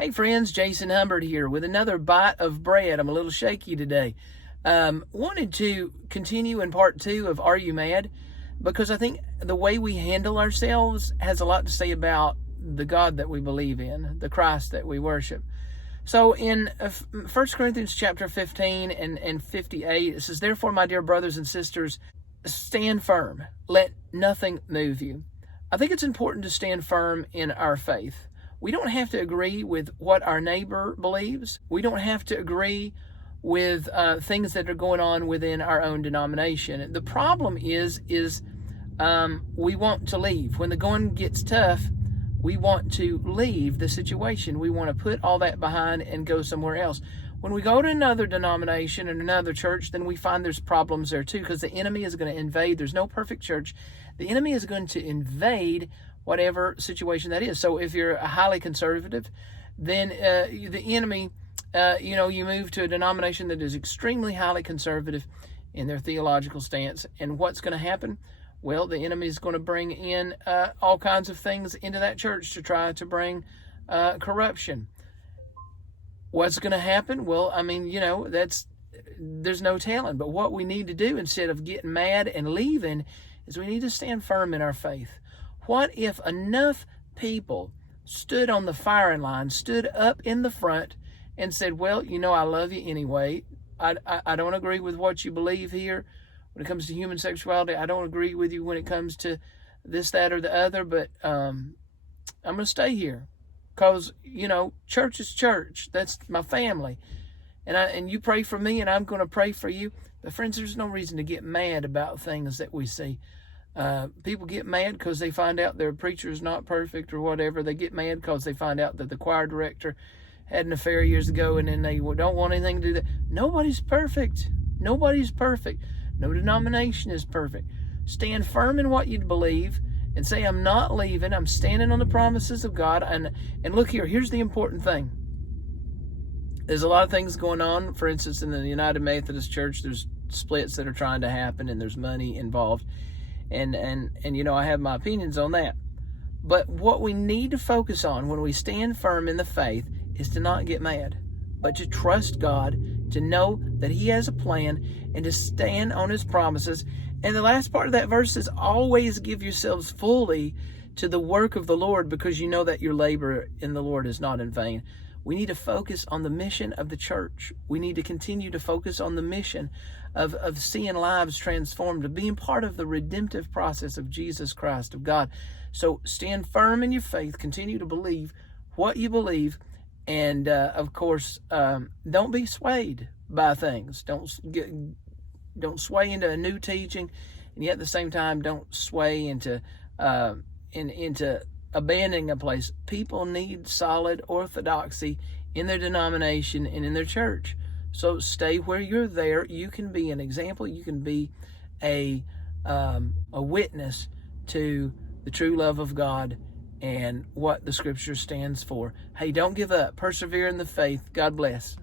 Hey friends, Jason Humbert here with another bite of bread. I'm a little shaky today. Wanted to continue in part two of Are You Mad? Because I think the way we handle ourselves has a lot to say about the God that we believe in, the Christ that we worship. So in 1 Corinthians chapter 15 and 58, it says, "Therefore, my dear brothers and sisters, stand firm. Let nothing move you." I think it's important to stand firm in our faith. We don't have to agree with what our neighbor believes. We don't have to agree with things that are going on within our own denomination. The problem is we want to leave. When the going gets tough, we want to leave the situation. We want to put all that behind and go somewhere else. When we go to another denomination and another church, then we find there's problems there too, because the enemy is going to invade. There's no perfect church. The enemy is going to invade whatever situation that is. So if you're a highly conservative, then the enemy, you move to a denomination that is extremely highly conservative in their theological stance. And what's going to happen? Well, the enemy is going to bring in all kinds of things into that church to try to bring corruption. What's going to happen? Well, there's no telling. But what we need to do instead of getting mad and leaving is we need to stand firm in our faith. What if enough people stood on the firing line, stood up in the front and said, well, I love you anyway. I don't agree with what you believe here when it comes to human sexuality. I don't agree with you when it comes to this, that, or the other, but I'm going to stay here because, church is church. That's my family. And you pray for me and I'm going to pray for you. But friends, there's no reason to get mad about things that we see. People get mad because they find out their preacher is not perfect or whatever. They get mad because they find out that the choir director had an affair years ago and then they don't want anything to do that. Nobody's perfect. Nobody's perfect. No denomination is perfect. Stand firm in what you believe and say, I'm not leaving. I'm standing on the promises of God. And look here, here's the important thing. There's a lot of things going on. For instance, in the United Methodist Church, there's splits that are trying to happen and there's money involved. And I have my opinions on that. But what we need to focus on when we stand firm in the faith is to not get mad, but to trust God, to know that He has a plan, and to stand on His promises. And the last part of that verse is always give yourselves fully to the work of the Lord, because you know that your labor in the Lord is not in vain. We need to focus on the mission of the church. We need to continue to focus on the mission of seeing lives transformed, of being part of the redemptive process of Jesus Christ, of God. So stand firm in your faith, continue to believe what you believe, and of course, don't be swayed by things. Don't sway into a new teaching, and yet at the same time, don't sway into abandoning a place. People need solid orthodoxy in their denomination and in their church. So stay where you're there. You can be an example. You can be a witness to the true love of God and what the Scripture stands for. Hey, don't give up. Persevere in the faith. God bless.